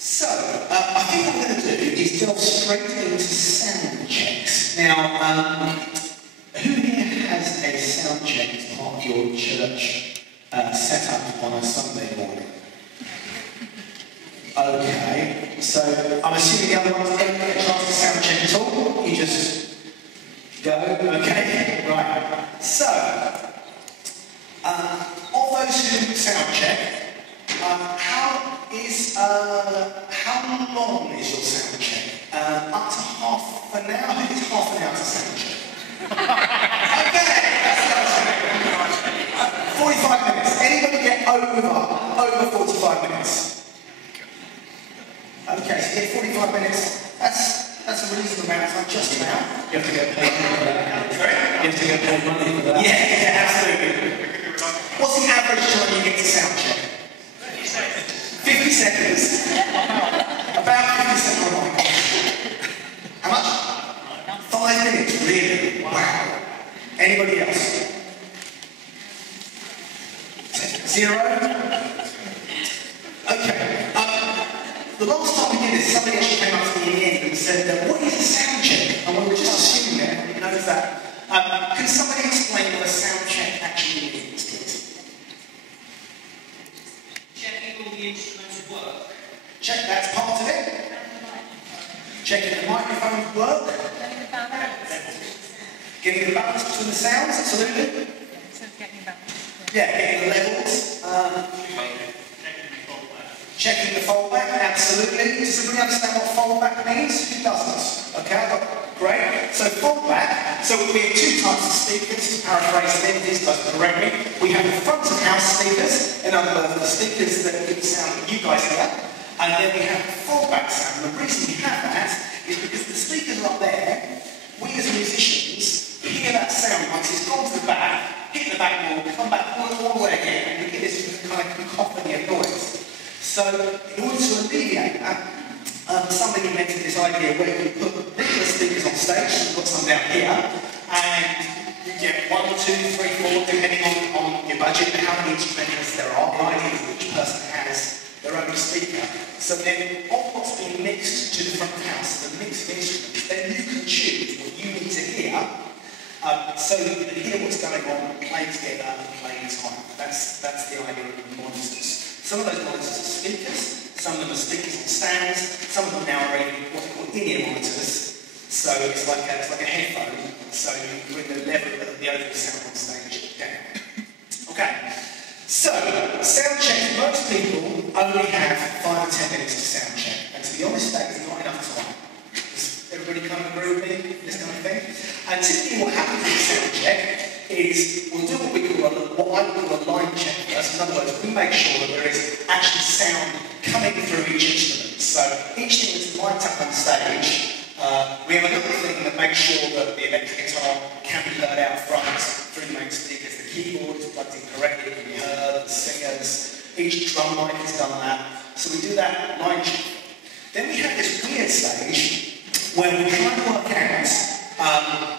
So, I think what we're going to do is delve straight into sound checks. Now, who here has a sound check as part of your church setup on a Sunday morning? Okay, so I'm assuming the other ones don't get a chance to sound check at all. You just go, okay, right. So, of those who sound check, how long is your sound check? Up to half an hour? I think it's half an hour to sound check. Okay, that's the answer. 45 minutes. Anybody get over 45 minutes? Okay, so get 45 minutes. That's a reasonable amount of time, just about. You have to get paid money for that. Sorry? You have to get paid money for that. Yeah, absolutely. What's the average time you get to sound check? 50 seconds. 50 seconds. About 50 seconds. Oh my gosh. How much? 5 minutes, really? Wow. Anybody else? 0? Okay. The last time we did this, somebody actually came up to me in the end and said, what is a sound check? And we were just assuming that everybody knows that. Can somebody explain what a sound check actually means, please? Checking all the instruments work. Check, that's part of it. Checking the microphones work. Getting the balance between the sounds, absolutely. Yeah, getting the levels. Checking the foldback, absolutely. Does everybody understand what foldback means? Who doesn't? Okay, great. So foldback, so we have two types of speakers, to paraphrase them, these guys correct me. We have the front of house speakers, in other words, the speakers that give the sound that you guys hear, and then we have the foldback sound. And the reason we have that is because the speakers are up there, we as musicians hear that sound once it's gone to the back, hit the back wall, come back all the way again, and we get this kind of cacophony of noise. So, in order to alleviate that, somebody invented this idea where you put regular speakers on stage, you've got some down here, and you get 1, 2, 3, 4, depending on your budget and how many instrumentalists there are. The idea is that each person has their own speaker. So then, of what's being mixed to the front of the house, the mix of instruments, then you can choose what you need to hear, so that you can hear what's going on, play together, and play in time. That's the idea of the monitors. Some of those monitors are speakers, some of them are speakers on stands, some of them now are even what they call in-ear monitors. So it's like a headphone, so you bring the level of the overall sound on stage down. Okay, so sound check, most people only have 5 or 10 minutes to sound check, and to be honest, that is not enough time. Does everybody kind of agree with me, this kind of thing? And typically what happens with a sound check is we'll do what I call a line check first. In other words, we make sure that there is actually sound coming through each instrument. So each thing that's lined up on stage, we have another thing that makes sure that the electric guitar can be heard out front through the main speakers. The keyboard is plugged in correctly, it can be heard, the singers, each drum mic has done that. So we do that line check. Then we have this weird stage where we try to work out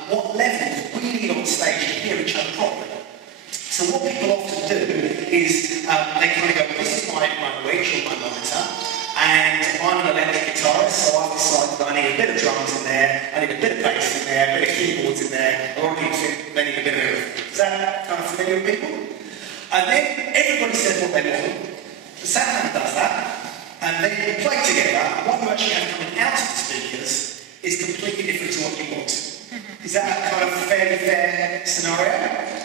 what levels we need on stage to hear each other properly. So what people often do is they kind of go, this is my wedge or my monitor, and I'm an electric guitarist, so I've decided that I need a bit of drums in there, I need a bit of bass in there, a bit of keyboards in there, a lot of people think they need a bit of everything. Is that kind of familiar with people? And then everybody says what they want, the sound man does that, and they play together, and what you actually have coming out of the speakers is completely different to what you want. Is that kind of a fairly fair scenario?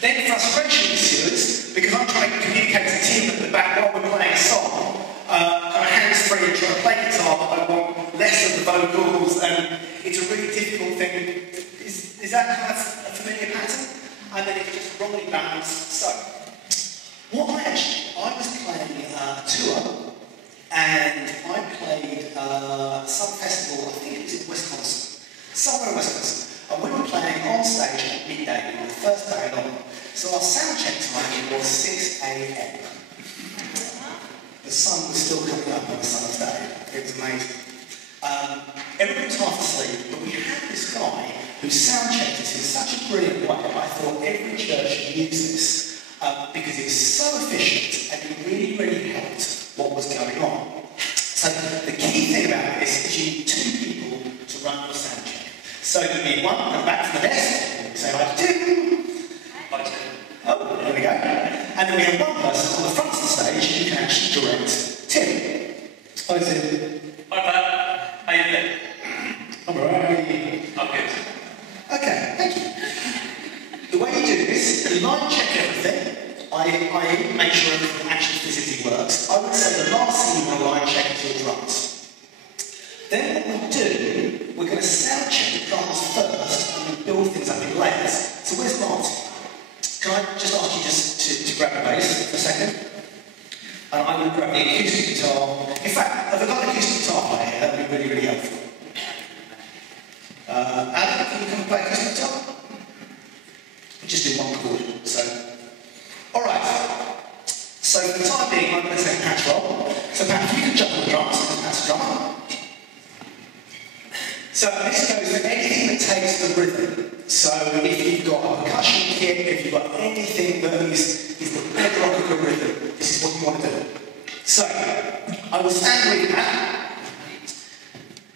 Then frustration ensues because I'm trying to communicate to Tim at the back while we're playing a song, kind of hands-free and trying to play guitar, but I want less of the vocals, and it's a really difficult thing. Is that kind of a familiar pattern? And then it's just wrongly balanced. So, what I was playing a tour, and I played some festival, I think it was in Wisconsin, somewhere in Wisconsin. And we were playing on stage at midday, we were the first band on. So our sound check time was 6 a.m. The sun was still coming up on a summer's day. It was amazing. Everybody was half asleep, but we had this guy who sound checked us in such a brilliant way. I thought every church should use this because it was so efficient and it really, really helped what was going on. So So the key thing about this is you need 2 people to run the sound check. So you need one come back from the desk, say hi to Tim. Hi Tim. Oh, there we go. And then we have one person on the front of the stage who can actually direct Tim. Hi Tim. Hi Pat. How you doing? I'm alright. I'm good. Okay, thank you. The way you do this, you line check everything. I make sure everything actually physically works. I would say the last thing you want to line check is your drums. Then what we'll do, we're going to sound check the drums first and we build things up in layers. So where's Martin? Can I just ask you just to grab the bass for a second? And I will grab the acoustic guitar. In fact, if I've got an acoustic guitar player here, that would be really, really helpful. Alan, can you come and play acoustic guitar? We just do one chord, so. Alright. So for the time being, I'm going to take Pat's roll. So Pat, if you can jump on the drums, because Pat's a drummer. So this goes for anything that takes the rhythm. So if you've got a percussion kit, if you've got anything that is the bedrock of the rhythm, this is what you want to do. So I will stand with Pat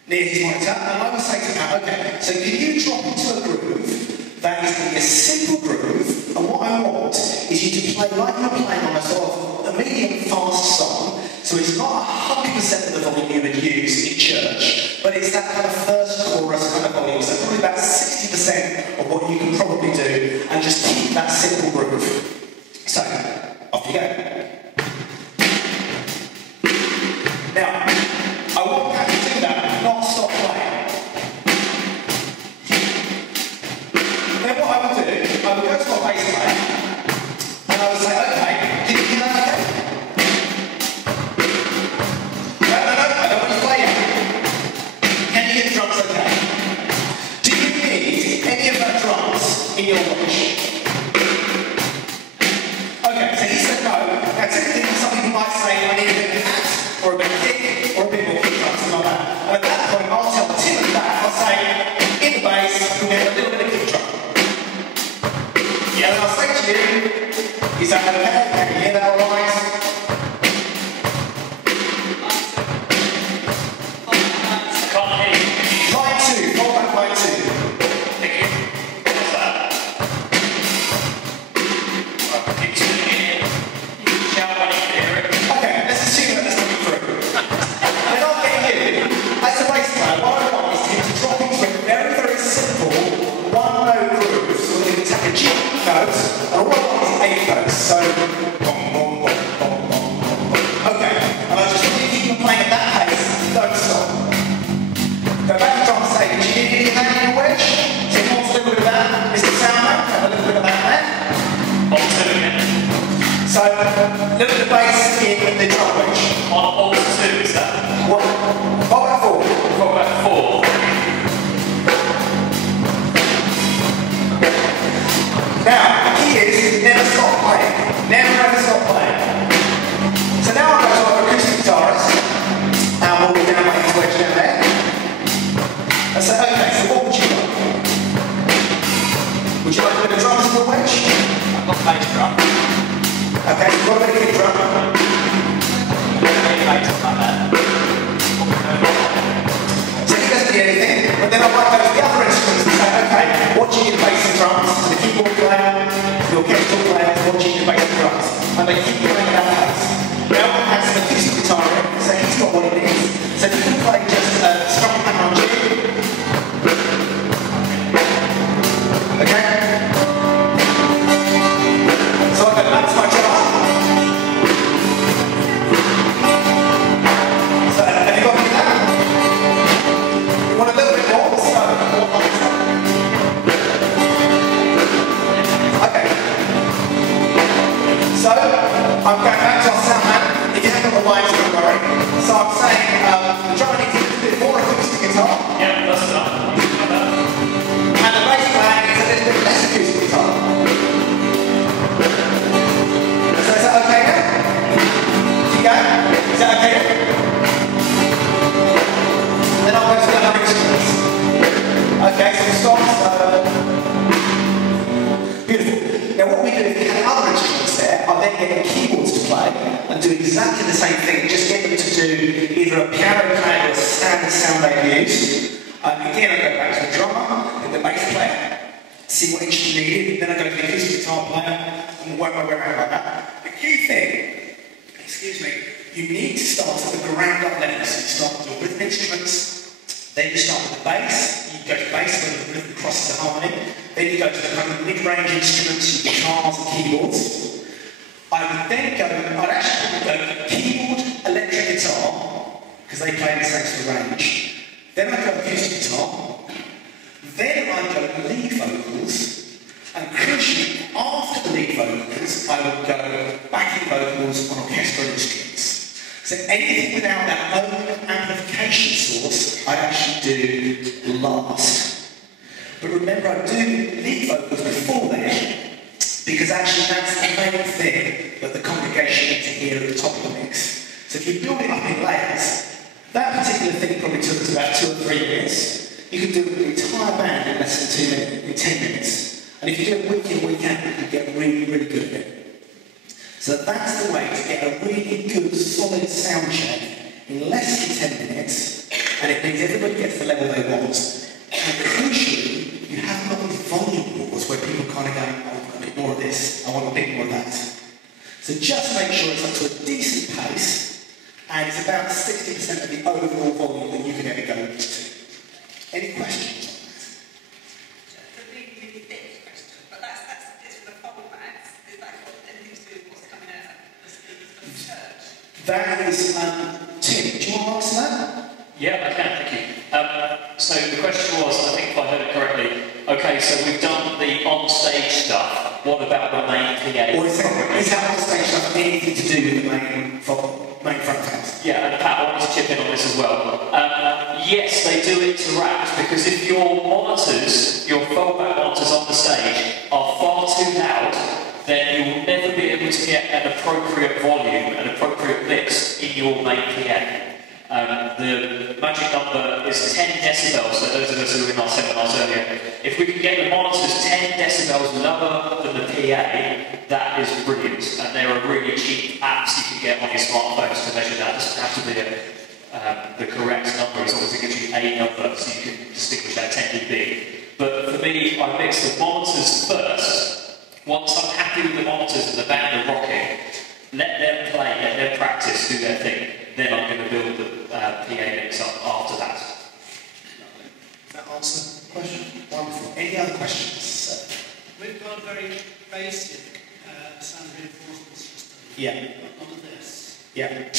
near his monitor, and I will say to Pat, okay, so can you drop into a groove that is going to be a simple groove, and what I want is you to play like you're playing on a sort of a medium fast song, so it's not 100% of the volume you would use in church, but it's that kind of first chorus kind of volume, so probably about 60% of what you can probably do, and just keep that simple groove. So, off you go. Now, I want Pat to do that and not stop playing. Then what I will do, I will go to my bass player, and I will say, okay, can you hear that okay? No, I don't want you to play it. Can you hear the drums okay? Do you need any of the drums in your watch? Okay, so he said no. Now typically some people might say, I need a bit of hat, or a bit of kick, or a bit more kick drum, something like that. And at that point, I'll tell Tim and that, I'll say, in the bass, you'll get a little bit of kick drum. Yeah, and I'll say to you, is that okay? Can you hear that alright? I can't hear you. Line 2, hold back line 2. Thank you. What's that? Right, keep tuning in. Shout when you can hear it. Okay, let's assume that that's coming through. And I'll get you, as a bass player, what I want is him to drop into a very, very simple one-note groove. So we're going to take a G note, and all I want is 8 notes. So, bom, bom, bom, bom, bom, bom. Okay, and I just want you to keep on playing at that pace, don't stop. Go back to drum stage. You need that in your wedge? So he wants a little bit of that. Mr. Soundman, have a little bit of that there. On 2 again. So, a little bit of bass in the drum wedge. On all 2, is that? What about 4? What about 4? Now, the key is never stop playing. Never ever stop playing. So now I'll go to our acoustic guitarist, and we'll be down my wedge down there. And say, okay, so what would you like? Would you like a bit of drums in the wedge? I've got bass drum. Okay, so what about a kick drum? Bass like that. So he doesn't need anything, but then I might go to the other instruments and say, okay, what do you need to bass and drums? So the keyboard player, the orchestral player, what do you need to bass and drums? And they keep playing at that pace. Now I've had some acoustic guitar in, so he's got what he needs. So if you can play just a strum and on G. Okay? So I go back to my drummer. So have you got me that? You want a little bit more? So, okay. So, I'm going back to our sound man. If you haven't got the lines, don't worry. So I'm saying, the drummer needs a little bit more acoustic guitar. Yeah, that's enough. And the bass player needs a little bit less acoustic guitar. So is that okay now? You go? Is that okay now? Then I'll go to the other instruments. Okay, so stop. Beautiful. Now what we do if we have other instruments there, I then get the keyboards to play and do exactly the same thing, just get them to do either a piano use. Again, I go back to the drummer and the bass player, see what instrument needed, then I go to the acoustic guitar player and work my way around like that. The key thing, excuse me, you need to start at the ground up level. So you start with your rhythm instruments, then you start with the bass, you go to bass where the rhythm crosses the harmony, then you go to the kind of mid-range instruments, your guitars and keyboards. I would then go, I'd actually go keyboard, electric guitar, because they play in the same sort of range. Then I'd go acoustic guitar. Then I'd go lead vocals. And crucially, after the lead vocals, I would go backing vocals on orchestral instruments. So anything without that own amplification source, I actually do last. But remember, I do lead vocals before then, because actually that's the main thing that the congregation need to hear at the top of the mix. So if you build it up in layers, that particular thing probably took us about 2 or 3 minutes. You can do an entire band in less than 2 minutes, in 10 minutes. And if you do it week in, week out, you can get really, really good at it. So that's the way to get a really good, solid sound check in less than 10 minutes, and it means everybody gets the level they want. And crucially, you haven't got these volume wars where people kind of go, I want a bit more of this, I want a bit more of that. So just make sure it's up to a decent pace, and it's about 60% of the overall volume that you can ever go to. Any questions on that? It's a really, really big question, but it's for the foldbacks. Is that got anything to do with what's coming out of the church? That is, Tim, do you want to answer that? Yeah, I can, thank you. So the question was, I think if I heard it correctly, okay, so we've done the on-stage stuff. What about the main PA? Or is that on-stage stuff anything to do with the main front of house? Yeah, and Pat, I wanted to chip in on this as well. Yes, they do interact, because if your monitors, your foldback monitors on the stage, are far too loud, then you will never be able to get an appropriate volume, an appropriate mix in your main PA. The magic number is 10 decibels, so those of us who were in our seminars earlier. If we can get the monitors 10 decibels lower than the PA, that is brilliant. And there are really cheap apps you can get on your smartphones to measure that. It doesn't have to be the correct number, as long as it gives you a number, so you can distinguish that 10 dB. But for me, I mix the monitors first. Once I'm happy with the monitors and the band are rocking, let them play, let them practice, do their thing. Then I'm going to build the PA mix up after that. Does that answer the question? Wonderful. Any other questions? We've got a very basic sound reinforcement system. Yeah. But none of this. Yeah.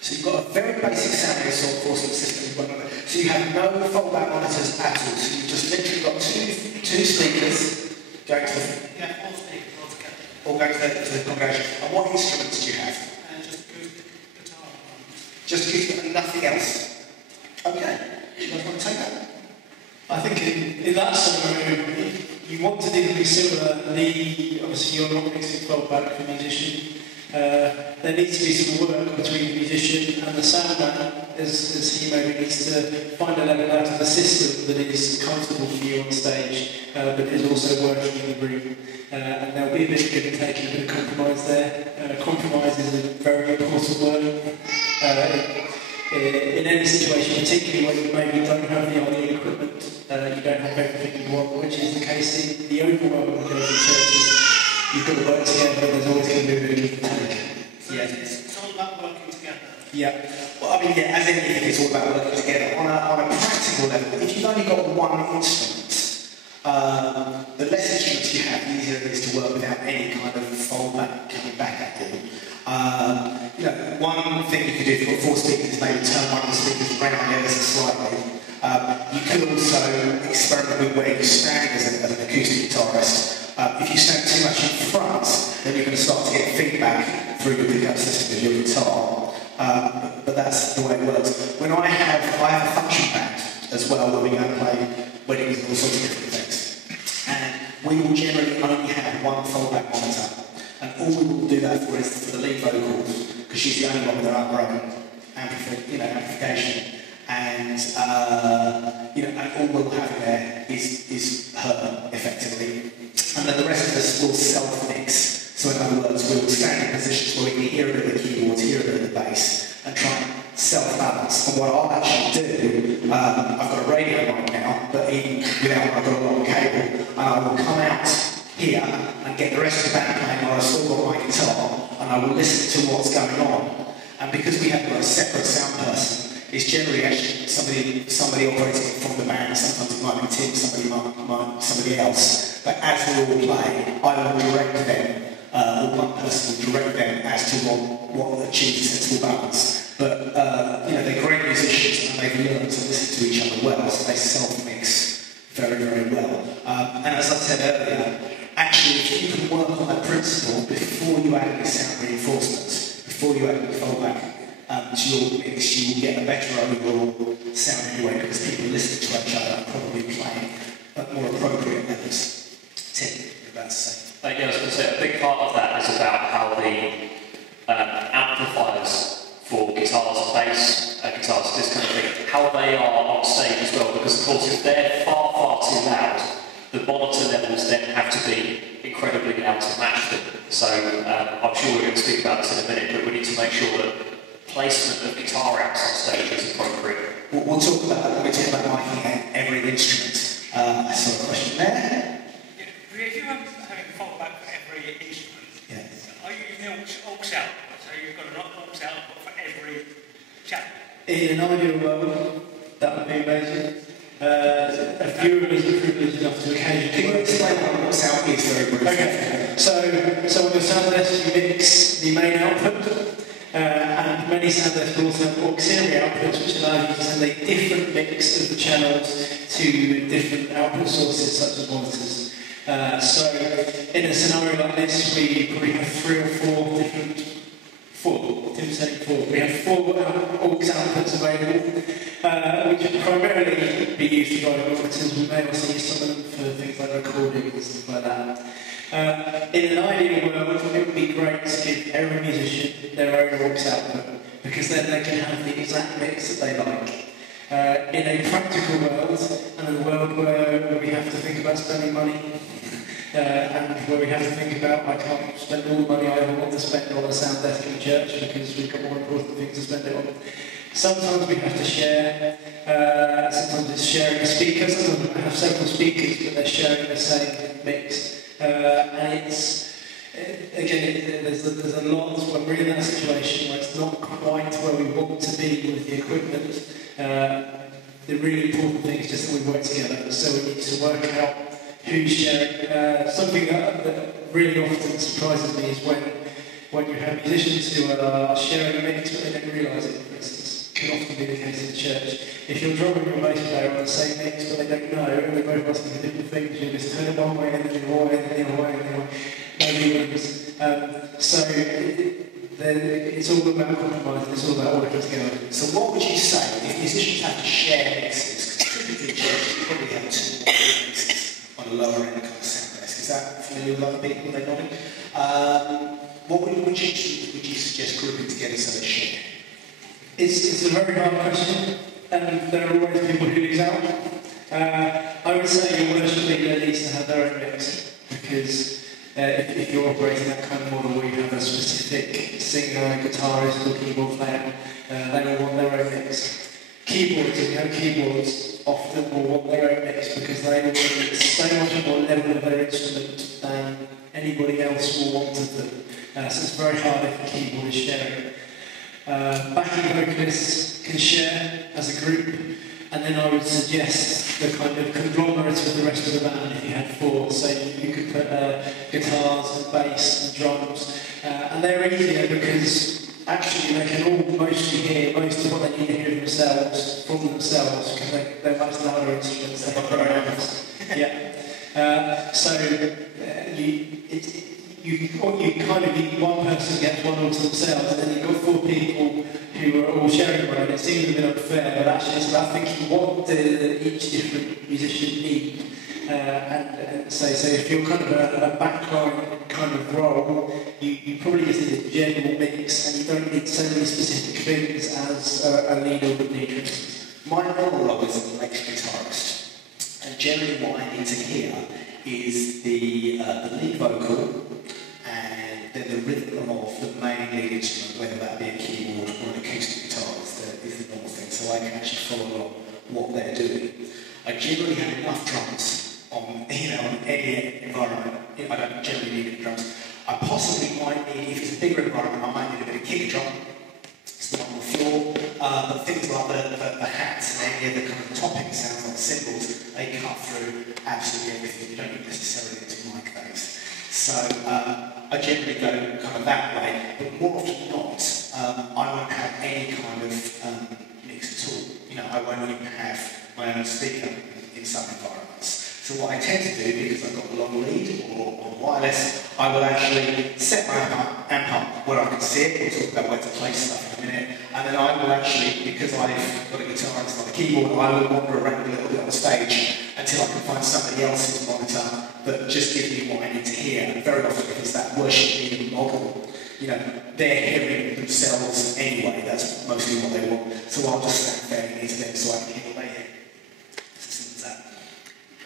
So you've got a very basic sound reinforcement system. So you have no foldback monitors at all. So you've just literally got two speakers going to the... Yeah, 4 speakers altogether. Or going to the congregation. And what instruments do you have? Just acoustic guitar. Just acoustic and nothing else? Okay. Do you guys want to take that? I think in that scenario, you want to do something similar. Obviously, you're not mixing foldback for a musician. There needs to be some work between the musician and the sound man, as he maybe needs to find a level out of the system that is comfortable for you on stage, but is also working in the room. And there'll be a bit of give and take and a bit of compromise there. Compromise is a very important word. In any situation, particularly when you maybe don't have the ideal equipment, you don't have everything you want, which is the case in the overwhelming majority of churches. You've got to work together, and there's always going to be a bit of give and take. Yeah, it's all about working together. Yeah. Well, I mean, yeah, as anything, it's all about working together. On a practical level, if you've only got one instrument, the less instruments you have, the easier it is to work without any kind of fallback coming back at you. One thing you could do if you've got 4 speakers is maybe turn one of the speakers around ever so slightly. You could also experiment with where you're standing as an acoustic guitarist. If you stand too much in front, then you're going to start to get feedback through your pickup system of your guitar. But that's the way it works. When I have a function band as well, where we go and play weddings and all sorts of different things. And we will generally only have one fallback monitor. And all we will do that for is for the lead vocals, because she's the only one with her own amplification. And and all we'll have there is her, effectively. And then the rest of us will self-mix. So in other words, we'll stand in positions where we can hear a bit of the keyboards, hear a bit of the bass, and try and self-balance. And what I'll actually do I will come out here and get the rest of the band playing while I've still got my guitar, and I will listen to what's going on. And because we have got a separate sound person, it's generally actually somebody operating from the band. Sometimes it might be Tim, somebody else. But as we all play, I will direct them, or one person will direct them as to what achieves a sensible balance. But they're great musicians and they've learned to listen to each other well, so they self-mix very, very well. And as I said earlier, actually, if you can work on that principle before you add any sound reinforcements, before you add any fallback to your mix, you will get a better overall sound anyway, because people listen to each other and probably playing at more appropriate levels. Tim, you're about to say. Yeah, I was going to say, a big part of that is about how the amplifiers for guitars and bass, guitars, this kind of thing, how they are on stage as well, because of course if they're far, far too loud, the monitor levels then have to be incredibly loud to match them. So I'm sure we're going to speak about this in a minute, but we need to make sure that placement of guitar amps on stage is appropriate. We'll talk about that when we talk about miking every instrument. I saw a question there. If you have having fallback for every instrument, are you using aux out? So you've got an aux output for every channel? In an ideal world, that would be amazing. A few of us are privileged enough to occasionally. Can you explain what aux out is very briefly? Okay. So on your sound desk, you mix the main output. And many sound desks will also have auxiliary outputs, which allow you to send a different mix of the channels to different output sources, such as monitors. So in a scenario like this, we probably have 3 or 4 different, Tim said 4, we have 4 aux outputs available, which will primarily be used to drive monitors. We may also use some of them for things like recording and stuff like that. In an ideal world, it would be great to give every musician their own aux output, because then they can have the exact mix that they like. In a practical world, and a world where we have to think about spending money, and where we have to think about, I can't spend all the money I ever want to spend on a sound desk in a church because we've got more important things to spend it on. Sometimes we have to share, sometimes it's sharing a speaker, sometimes we have several speakers but they're sharing the same mix. And it's, again, there's a lot when we're in that situation where it's not quite where we want to be with the equipment. The really important thing is just that we work together. So we need to work out who's sharing. Something that really often surprises me is when you have musicians who are sharing a mix but they don't realise it, for instance. Can often be the case in the church. If your drummer and your bass player are on the same mix but they don't know, and they're both asking for different things, you just turn it one way and then the other way and then the other way and the other way. Nobody wins. So it's all about compromise, it's all about working together. So what would you say if musicians have to share mixes? Because typically in church you probably have 2 or 3 mixes on a lower end kind of sound desk. Is that familiar with other people? They nodding? What would you suggest grouping together so they share? It's a very hard question, and there are always people who lose out. I would say your worship leader needs to have their own mix, because if you're operating that kind of model where you have a specific singer, guitarist or keyboard player, they will want their own mix. Keyboards, if you have keyboards, often will want their own mix because they will need so much more level of their instrument than anybody else will want of them. So it's very hard if a keyboard is sharing. Backing vocalists can share as a group, and then I would suggest the kind of conglomerate with the rest of the band if you had 4. So you could put guitars and bass and drums, and they're easier because actually they can all mostly hear most of what they need to hear themselves from themselves, because they're much louder instruments than programs. Yeah. You kind of need one person gets one all to themselves, and then you've got 4 people who are all sharing one. It seems a bit unfair, but actually it's about thinking what do each different musician need. So if you're kind of a backline kind of role, you probably just need a general mix, and you don't need so many specific things as a leader would need. My normal role is an electric guitarist, and generally what I need to hear is the lead vocal, and then the rhythm of the main lead instrument, whether that be a keyboard or an acoustic guitar, is the normal thing, so I can actually follow along what they're doing. I generally have enough drums on on, on any environment. I don't generally need any drums. I possibly might need, if it's a bigger environment, I might need a bit of kick drum. It's not on the floor. But things like the hats and any of the kind of topping sounds like the cymbals, they cut through absolutely everything. You don't necessarily need to mic those. So I generally go kind of that way, but more often than not, I won't have any kind of mix at all. I won't even have my own speaker in some environments. So what I tend to do, because I've got a long lead or wireless, I will actually set my amp up where I can see it. We'll talk about where to place stuff in a minute. And then I will actually, because I've got a guitar and it's not a keyboard, I will wander around a little bit on the stage until I can find somebody else's monitor that just gives me what I need to hear. And very often, if it's that worship leader model, they're hearing themselves anyway. That's mostly what they want. So I'll just stand fairly near to them so I can hear what they hear.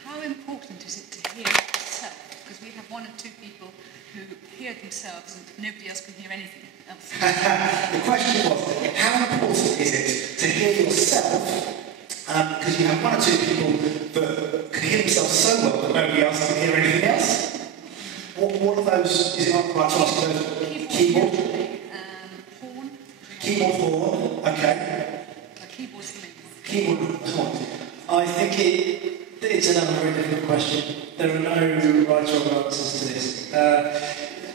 How important is it to hear yourself? Because we have one or two people who hear themselves and nobody else can hear anything else. The question was, how important is it to hear yourself? Because you have one or two people that can hear themselves so well that nobody else can hear anything else. What are those? Is it not right to ask those? Keyboard? Horn. Keyboard horn, okay. Keyboard's the main. Keyboard horn. I think it's another very difficult question. There are no right or wrong answers to this.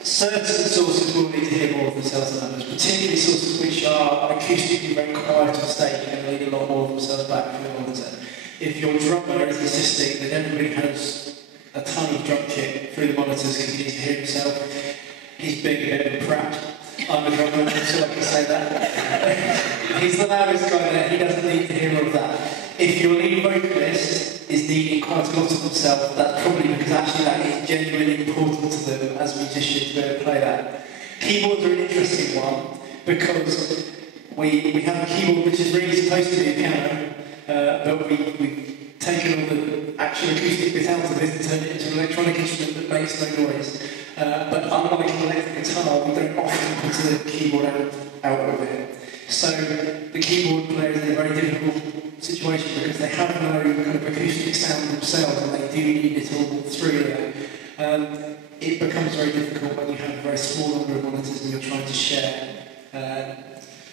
Certain sources will need to hear more of themselves than others, particularly sources which are acoustically very quiet on stage and need a lot more of themselves back from the monitor. If your drummer is assisting, then everybody has a tiny drum kit through the monitors because he needs to hear himself. He's being a bit of a prat. I'm a drummer, so I can say that. He's the loudest guy there, he doesn't need to hear all of that. If your lead vocalist is needing quite a lot of themselves, that's probably because actually that is genuinely important to them as musicians to be able to play that. Keyboards are an interesting one because we have a keyboard which is really supposed to be a piano, but we've taken all the actual acoustic bit out of it and turned it into an electronic instrument that makes no noise. But unlike an electric guitar, we don't often put a keyboard out of it. So the keyboard player is in a very difficult situation because they have no kind of acoustic sound themselves and they do need it all through there. It becomes very difficult when you have a very small number of monitors and you're trying to share.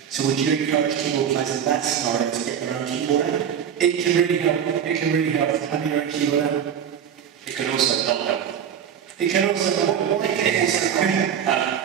So would you encourage keyboard players in that scenario to get their own keyboard out? It can really help. It can really help having your own keyboard out. It can also not help. It can also why can it also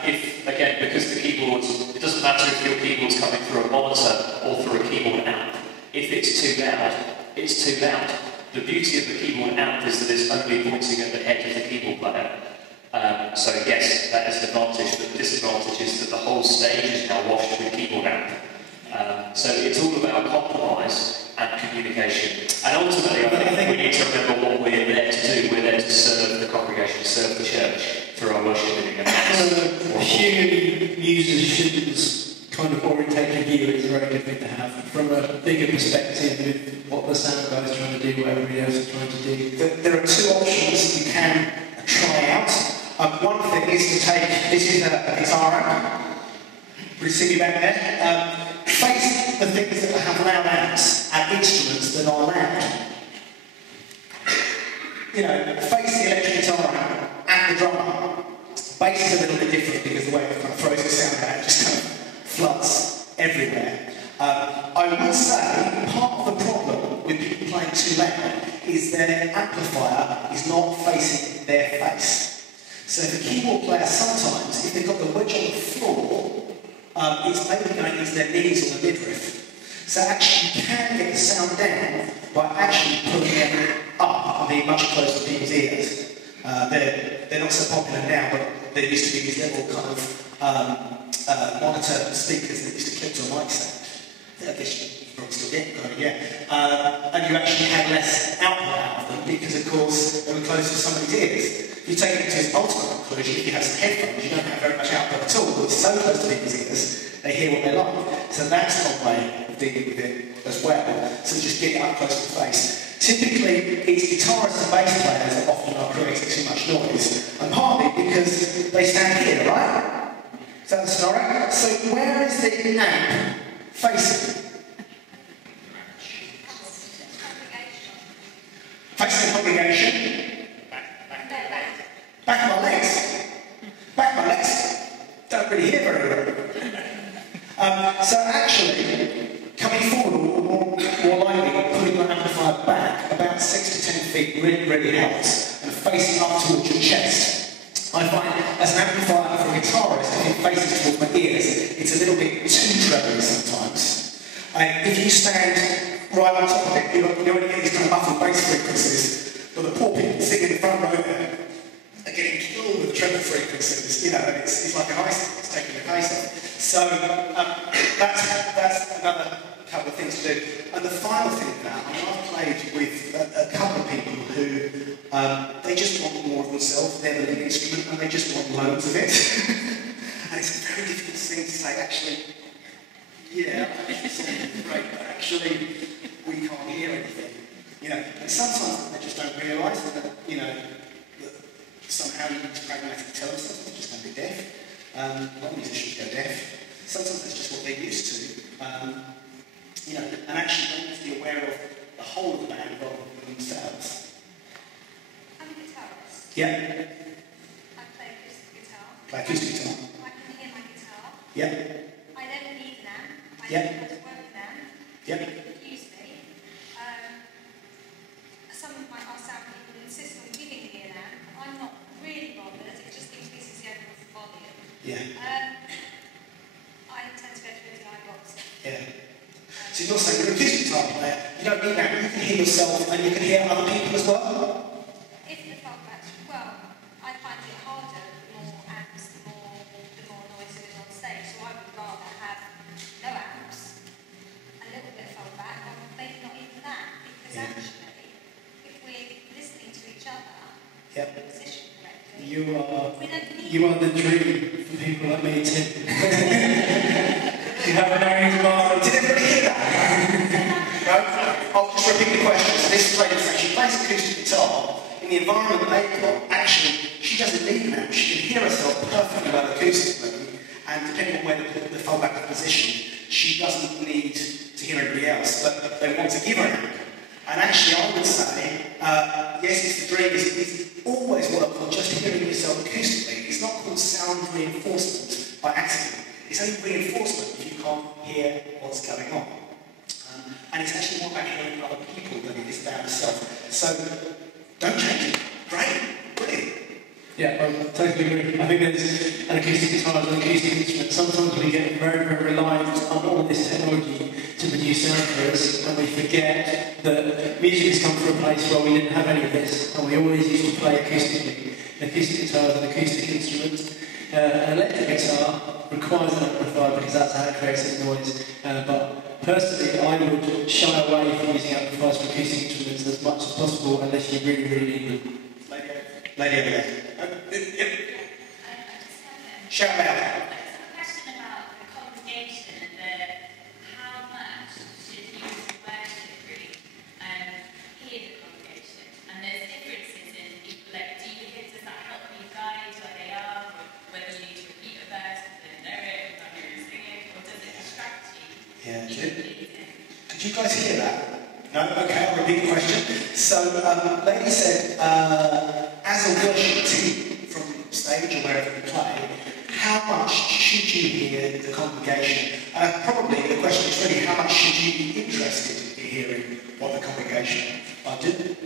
if, again, because the keyboards, it doesn't matter if your keyboard's coming through a monitor or through a keyboard amp. If it's too loud, it's too loud. The beauty of the keyboard amp is that it's only pointing at the head of the keyboard player. So yes, that is an advantage, but the disadvantage is that the whole stage is now washed with keyboard amp. So it's all about compromise and communication. And ultimately, I think we need to remember what we're there to do. We're there to serve the congregation, serve the church through our worship leading. A human musician's kind of orientated view is a very good thing to have from a bigger perspective with what the sound guy is trying to do, what everybody else is trying to do. There are two options you can try out. One thing is to take, this is a guitar amp, pretty silly back there. Face the things that have loud amps at instruments that are loud. Face the electric guitar amp at the drummer. Bass is a little bit different because the way it kind of throws the sound out, it just kind of floods everywhere. I would say part of the problem with people playing too loud is their amplifier is not facing their face. So the keyboard player sometimes, if they've got the wedge on the floor, it's maybe going into their knees or the midriff. So actually you can get the sound down by actually pulling it up and being much closer to people's ears. They're not so popular now, but there used to be these little kind of monitor speakers that used to clip to a mic stand. I guess you probably still get and you actually had less output out of them because, of course, they were close to somebody's ears. If you take it to its ultimate conclusion, if you have some headphones, you don't have very much output at all, but it's so close to people's ears, they hear what they like. So that's one way of dealing with it as well. So just get it up close to the face. Typically, it's guitarists and bass players that often are creating too much noise, and partly because they stand here, right? Is that the scenario? So where is the amp facing? Facing the congregation. really hear very well. So actually, coming forward or more likely, putting your amplifier back about 6 to 10 feet really helps, and facing up towards your chest. I find as an amplifier for a guitarist, if it faces towards my ears, it's a little bit too trebly sometimes. If you stand right on top of it, you're going to get these kind of muffled bass frequencies, but the poor people sitting in the front row there are getting killed with treble frequencies, you know, and it's like an ice, it's taking the case off. So that's another couple of things to do. And the final thing about, I've played with a couple of people who they just want more of themselves, they're the lead instrument, and they just want loads of it. And it's a very difficult thing to say, actually, yeah, this is great, but actually, we can't hear anything. You know, and sometimes they just don't realise that, you know, that somehow you need to pragmatically tell them something, they're just going to be deaf. A lot of musicians go deaf. Sometimes that's just what they're used to. You know, and actually they need to be aware of the whole of the band rather than themselves. I'm a guitarist. Yeah. I play acoustic guitar. Play acoustic guitar. I can hear my guitar. Yeah. I don't need an amp. I Yeah. don't know how to work an amp. Yeah. Use me. Some of our sound people insist on giving me an amp. I'm not really bothered. It just increases the overall volume. Yeah. I tend to go through the iBox. Yeah. So you're saying you're an acoustic guitar player, you don't need that, you can hear yourself and you can hear other people as well? If the fallbacks, well, I find it harder the more amps, the more noise there is on stage. So I would rather have no amps, a little bit of fallback, or maybe not even that. Because actually, if we're listening to each other, position correctly, You are the dream for people like me, Tim. You have an orange bar. Did everybody hear that? No? I'll just repeat the question. So this lady says she plays acoustic guitar in the environment that they've got. Actually, she doesn't need an amp. She can hear herself perfectly well acoustically, and depending on where the fallback is positioned, she doesn't need to hear anybody else, but they want to give her an amp. And actually, I would say, yes, it's the dream. It's always what I call just hearing yourself acoustically. It's not called sound reinforcement by accident. It's only reinforcement if you can't hear what's going on. And it's actually more about hearing other people than it is about yourself. So, don't change it. Great. Brilliant. Yeah, I totally agree. I think there's an acoustic guitar as an acoustic instrument. Sometimes we get very, very reliant on all this technology to produce sound for us, and we forget that music has come from a place where we didn't have any of this, and we always used to play acoustically. An acoustic guitar is an acoustic instrument. An electric guitar requires an amplifier because that's how it creates its noise. But personally, I would shy away from using amplifiers for acoustic instruments as much as possible unless you really, really need them. Lady over there. Shout loud. I just have a question about the congregation and how much should you as a worship group hear the congregation? And there's differences in people, like, does that help you guide where they are, or whether you need to repeat a verse and then know it, or you're singing, or does it distract you? Yeah, did you guys hear that? No? Okay, I'll repeat the question. So, lady said, as a worship team from stage or wherever you play, how much should you hear the congregation? Probably the question is really, how much should you be interested in hearing what the congregation are doing?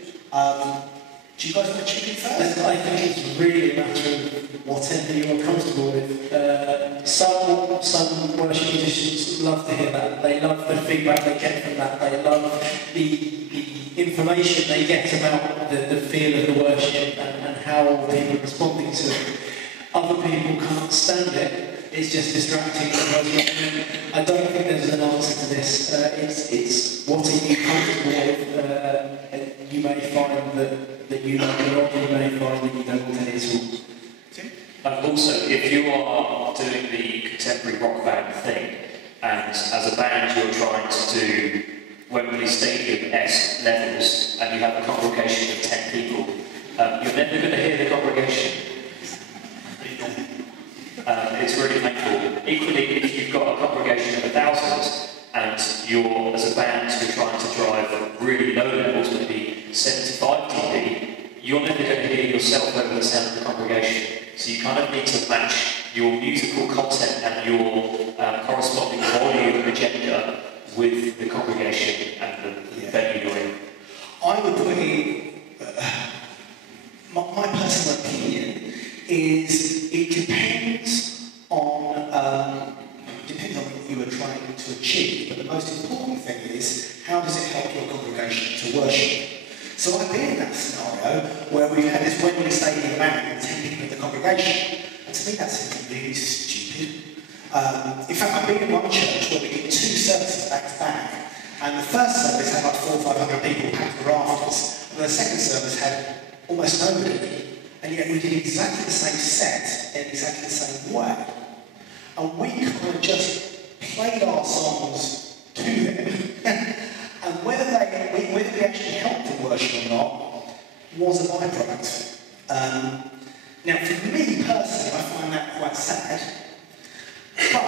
Do you guys want to chip in first? I think it's really a matter of whatever you're comfortable with. Some worship musicians love to hear that. They love the feedback they get from that. They love the information they get about the feel of the worship and how people are responding to it. Other people can't stand it. It's just distracting. I don't think there's an answer to this. It's what are you comfortable with? You may find that you like a lot, you may find that you don't want any at all. And also, if you are doing the contemporary rock band thing, and as a band you're trying to do Wembley Stadium-esque levels, and you have a congregation of 10 people, you're never going to hear the congregation. It's really painful. Equally, if you've got a congregation of 1,000, and you're, as a band, you're trying to drive really low levels, maybe 75 dB, you're never going to hear yourself over the sound of the congregation. So you kind of need to match your musical content and your corresponding volume agenda with the congregation and the venue you're in? I would put in, my personal opinion is it depends on what you are trying to achieve, but the most important thing is how does it help your congregation to worship? So I've been in that scenario where we've had this Wembley Stadium band with 10 people in the congregation, and to me that seems really stupid. In fact, I've been in one church where we did 2 services back to back, and the first service had like 400 or 500 people packed the rafters, and the second service had almost nobody, and yet we did exactly the same set in exactly the same way. And we kind of just played our songs to them, and whether we actually helped them worship or not was a byproduct. Now, for me personally, I find that quite sad, but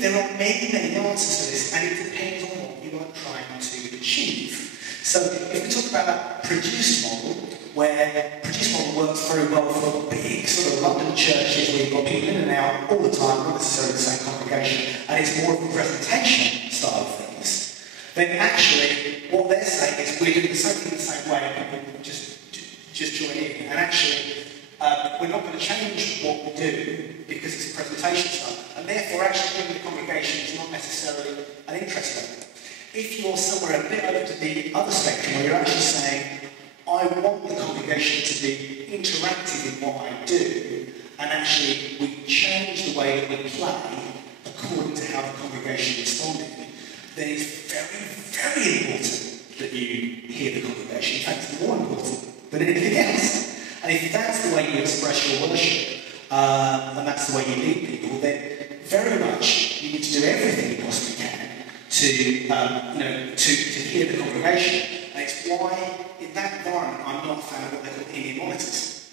there are many, many answers to this, and it depends on what you are trying to achieve. So, if we talk about that produced model, where produced model works very well for big sort of London churches where you've got people in and out all the time, not necessarily the same congregation, and it's more of a presentation style of things, then actually what they're saying is we're doing the same thing the same way and people just join in. And actually, we're not going to change what we do because it's a presentation style, and therefore actually doing the congregation is not necessarily an interest level. If you're somewhere a bit over to the other spectrum where you're actually saying, I want the congregation to be interactive in what I do, and actually we change the way that we play according to how the congregation responded, then it's very, very important that you hear the congregation. In fact, it's more important than anything else. And if that's the way you express your worship, and that's the way you lead people, then very much you need to do everything you possibly can to hear the congregation. And it's why, in that environment, I'm not a fan of what they call in-ear monitors,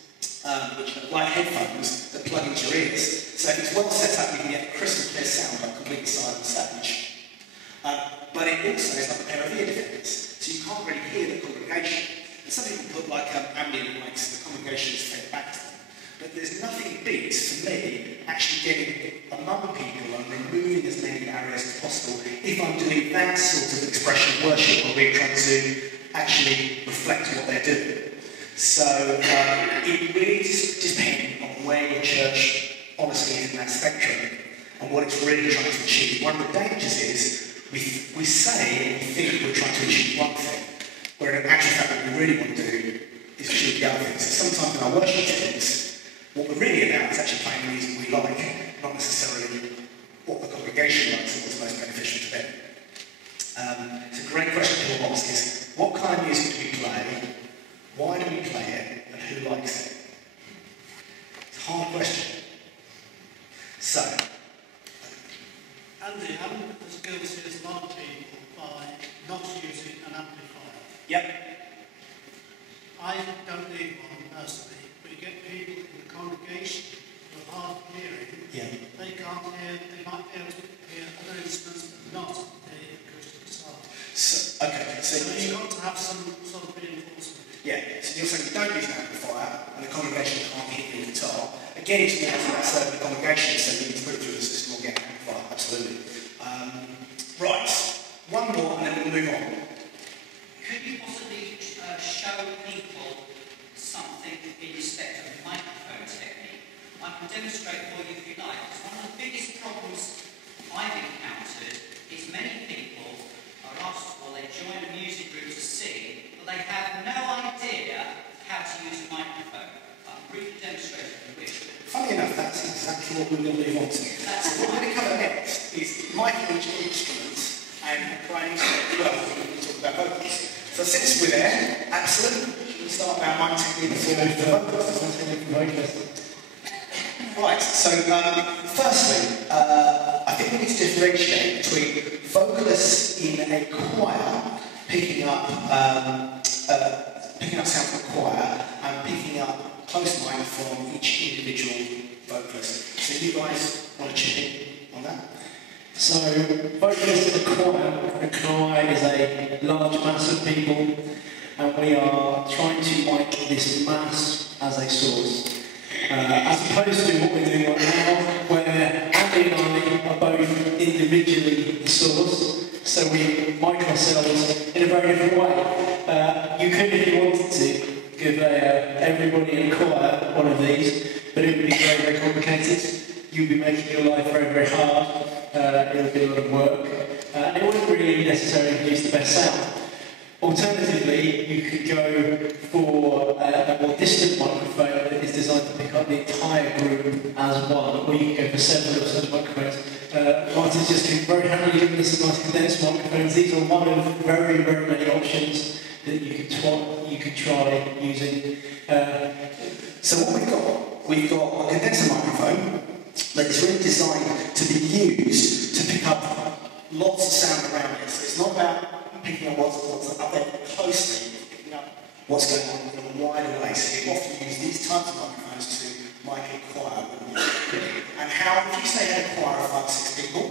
which are like headphones that plug into your ears. So if it's well set up, you can get crystal clear sound on completely silent stage. But it also is like a pair of ear defenders, so you can't really hear the congregation. And some people put like ambient mics, the congregation is fed back to them. But there's nothing beats, for me, actually getting among people and removing as many barriers as possible if I'm doing that sort of expression of worship where we're trying to actually reflect what they're doing. So it really depends on where your church honestly is in that spectrum and what it's really trying to achieve. One of the dangers is we say and we think we're trying to achieve one thing, where in actual fact what we really want to do is achieve the other things. So sometimes in our worship teams, what we're really about is actually playing the music we like, not necessarily what the congregation likes and what's most beneficial to them. It's a great question people ask is, what kind of music do we play, why do we play it, and who likes it? It's a hard question. So, Andy, I'm as guilty as a lot of people by not using an amplifier. Yep. I don't need one personally, but you get people in the congregation who are hard of hearing. Yeah. They can't hear, they might be able to hear other instruments, but not the acoustic guitar. So You've got to have some sort of reinforcement. Yeah, so you're saying you don't use an amplifier and the congregation can't hear your guitar. Again, it's more to that side of the congregation, so you need to put it through the system or get an amplifier, absolutely. Right, one more and then we'll move on. Could you possibly show people something in respect of microphone technique? I can demonstrate for you if you like. Because one of the biggest problems I've encountered is many people are asked, well, they join a music group to sing, but they have no idea how to use a microphone. I can briefly demonstrate if you wish. Funny enough, that's exactly what we're going to move on to. So what we're going to cover next is mic instruments and playing instruments. Well, we're going to talk about vocals. So since we're there, absolutely, we'll start about mic technique for vocals. Right, so firstly, I think we need to differentiate between vocalists in a choir picking up sound from a choir and picking up close mic from each individual vocalist. So you guys want to chip in on that? So, vocalists in the choir is a large mass of people, and we are trying to mic this mass as a source. as opposed to what we're doing right now, where Andy and I are both individually the source, so we mic ourselves in a very different way. You could, if you wanted to, give everybody in a choir one of these, but it would be very, very complicated. You'd be making your life very, very hard. It would be a lot of work, and it wouldn't really necessarily produce the best sound. Alternatively, you could go for a more distant microphone that is designed to pick up the entire group as one, or you can go for several of such microphones. Martin's just been very happily giving us some nice condensed microphones. These are one of very, very many options that you could try using. So what we've got a condenser microphone that is really designed to be used to pick up lots of sound around it. So it's not about picking up what's up there closely, picking up what's going on in a wider way. So you often use these types of microphones to mic a choir. And if you say had a choir of 5 or 6 people,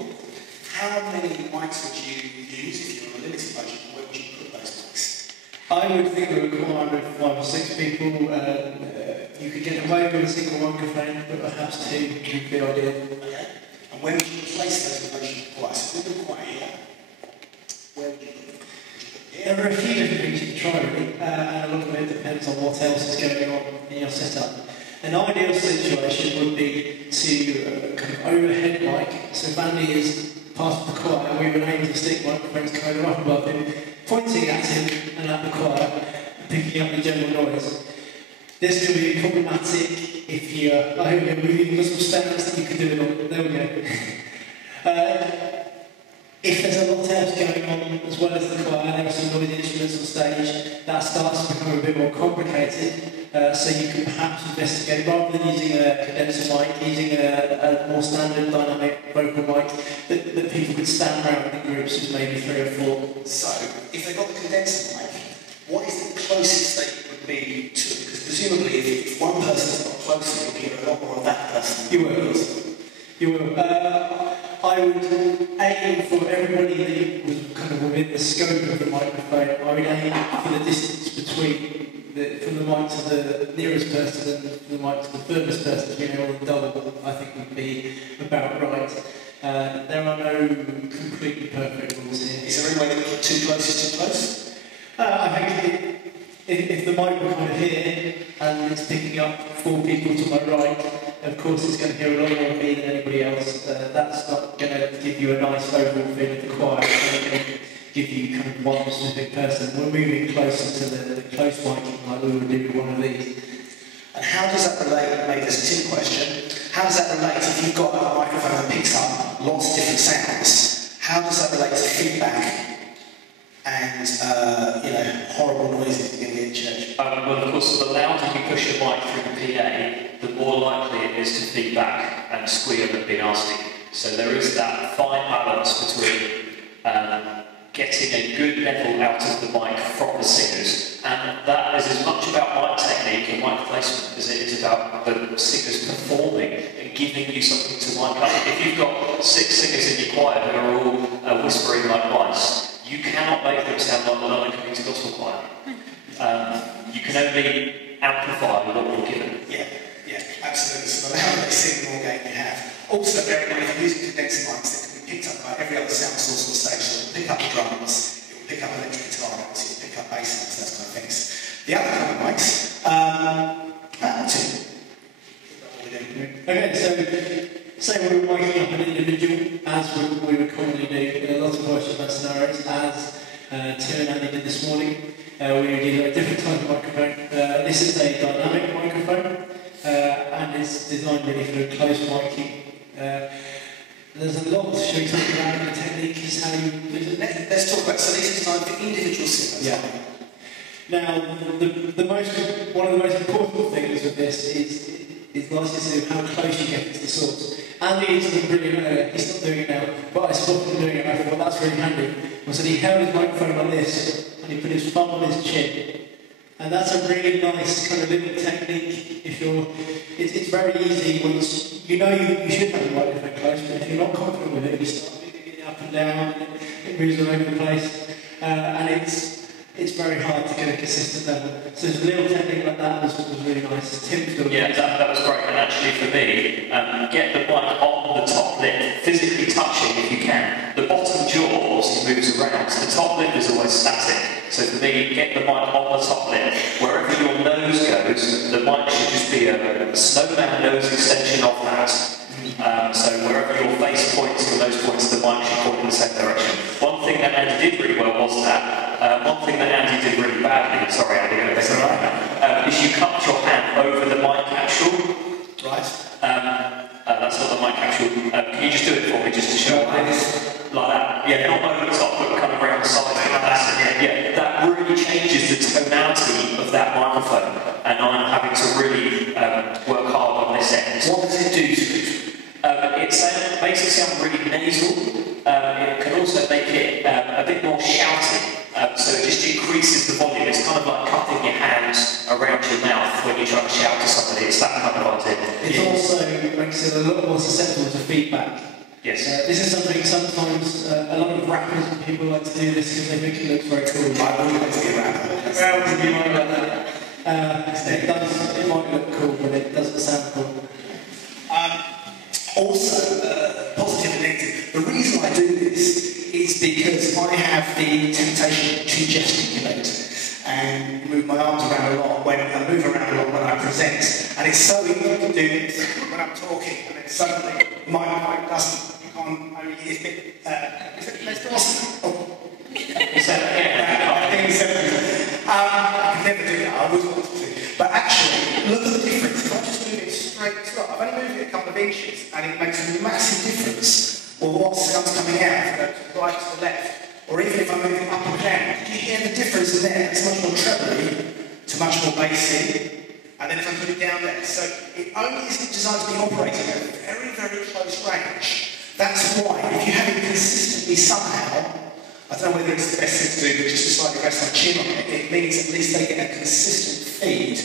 how many mics would you use if you're on a limited budget? Where would you put those mics? I would think that a choir with 5 or 6 people, you could get away with a single microphone, but perhaps 2 would be ideal. Okay. And where would you place those in relation to choir? So if we're choir here, where would you put them? There are a few different things you can try, really, and a lot of it depends on what else is going on in your setup. An ideal situation would be to kind of overhead mic, so Vandy is part of the choir, we would aim to stick microphones kind of up above him, pointing at him and at the choir, picking up the general noise. This can be problematic if you're, we've even got some stands that you can do it on, there we go. If there's a lot else going on as well as the choir, there are some noise instruments on stage, that starts to become a bit more complicated. So you can perhaps investigate, rather than using a condenser mic, using a more standard dynamic vocal mic that people could stand around in groups of maybe 3 or 4. So, if they've got the condenser mic, what is the closest they would be to it? Because presumably if one person's not close, you'll hear a lot more of that person. You will. You will. I would aim for everybody that was kind of within the scope of the microphone. I would aim for the distance between from the mic to the nearest person and the mic to the furthest person, you know, or double, I think would be about right. There are no completely perfect rules here. Is there any way that too close is too close? I think if the mic were kind of here and it's picking up 4 people to my right, of course it's going to hear a lot more of me than anybody else. That's not going to give you a nice overall feel of the choir. It's going to give you kind of one specific person. We're moving closer to the close miking like we would do with one of these. And how does that relate, maybe there's a 2 question, how does that relate if you've got a microphone that picks up lots of different sounds? How does that relate to feedback and, horrible noises that you're going to get in church? Well, of course, the louder you push the mic through the PA, the more likely it is to feedback and squeal and be nasty. So there is that fine balance between getting a good level out of the mic from the singers, and that is as much about mic technique and mic placement as it is about the singers performing and giving you something to mic up. If you've got 6 singers in your choir who are all whispering like mice, you cannot make them sound like the London Community Gospel Choir. You can only amplify what you're given. Yeah, absolutely. So the louder they sing, the more gain you have. Also, bear in mind, if you're using condenser mics, they can be picked up by every other sound source on the stage. So it'll pick up the drums, it'll pick up electric guitar, it'll pick up bass amps, those kind of things. The other kind of mics, Okay, so say we were miking up an individual, as we would commonly do in a lot of voice scenarios, as Tim and Andy did this morning. We would use a different type of microphone. This is a dynamic microphone, and it's designed really for close miking. There's a lot, should we talk about the technique is how you... Let's talk about, so this is designed for individual singers. Yeah. Now, one of the most important things with this is largely to how close you get to the source. Andy is doing brilliant earlier, he's not doing it now, but I spotted him doing it and I thought, that's really handy. So he held his microphone like this, and he put his thumb on his chin. And that's a really nice kind of little technique. It's very easy once you know you should have the microphone close, but if you're not confident with it, you start moving it up and down, and it moves all over the place. And it's very hard to get a consistent level. So a little technique like that was really nice. Tim's got Yeah, that was great. And actually for me, get the mic on the top lip, physically touching if you can. The bottom jaw obviously moves around, so the top lip is always static. So for me, get the mic on the top lip. Wherever your nose goes, the mic should just be a snowman nose extension of that. So wherever your face points, your nose points, the mic should point in the same direction. One thing that Andy did really well was that. One thing that Andy did really badly, sorry Andy, I'm going to mess around, is you cupped your hand over the mic capsule. Right. That's not the mic capsule. Can you just do it for me, just to show like that? Yeah, not over the top, but kind of around the side. Yeah, that really changes the tonality of that microphone, and I'm having to really work hard on this end. What does it do to you? It makes it sound really nasal. It can also make it a bit more shouty. So it just increases the volume. It's kind of like cupping your hands around your mouth when you try to shout to somebody. It's that kind of idea. It also makes it a lot more susceptible to feedback. Yes. This is something sometimes a lot of rappers and people like to do this because they think it looks very cool. I would like to be a rapper. Well, you might like that. It might look cool, but it doesn't sound cool. Also, positive and negative. The reason I do this is because I have the temptation to gesticulate and move my arms around a lot when I move around a lot when I present. And it's so easy to do this when I'm talking, and then suddenly my mic doesn't. You can't only hear it. Let's awesome. Oh. I can never do that. I always wanted to. But actually, look at the difference. If I just move it straight to I've only moved it a couple of inches, and it makes a massive difference of what sound's coming out, from the right to the left. Or even if I'm moving up and down, you hear the difference in there? It's much more trebly to much more bassy. And then if I put it down there, so it only is designed to be operating at a very, very close range. That's why, if you have it consistently somehow, I don't know whether it's the best thing to do, but just to slightly rest my chin on it, it means at least they get a consistent feed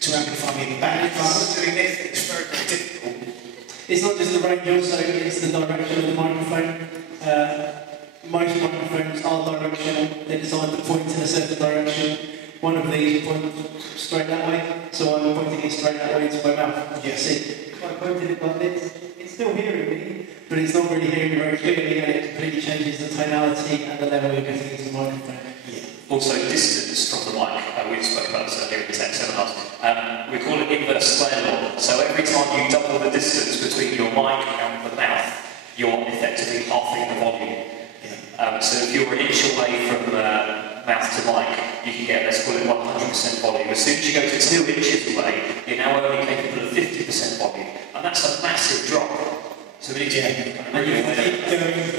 to amplify me in the back. If I was doing this, it's very, very difficult. It's not just the range, also it's the direction of the microphone. Most microphones are directional. They're designed to point in a certain direction. One of these points straight that way, so I'm pointing it straight that way into my mouth. Yes. See, if I pointed it like this, it's still hearing me, but it's not really hearing me very clearly, and it completely changes the tonality and the level you're getting into the microphone. Yeah. Also, distance from the mic. We spoke about this earlier in the tech seminars. We call it inverse square law. So every time you double the distance between your mic and the mouth, you're effectively halving the volume. So if you're an inch away from mouth to mic, you can get, let's call it 100% volume. As soon as you go to 2 inches away, you're now only capable of 50% volume. And that's a massive drop. So we need to and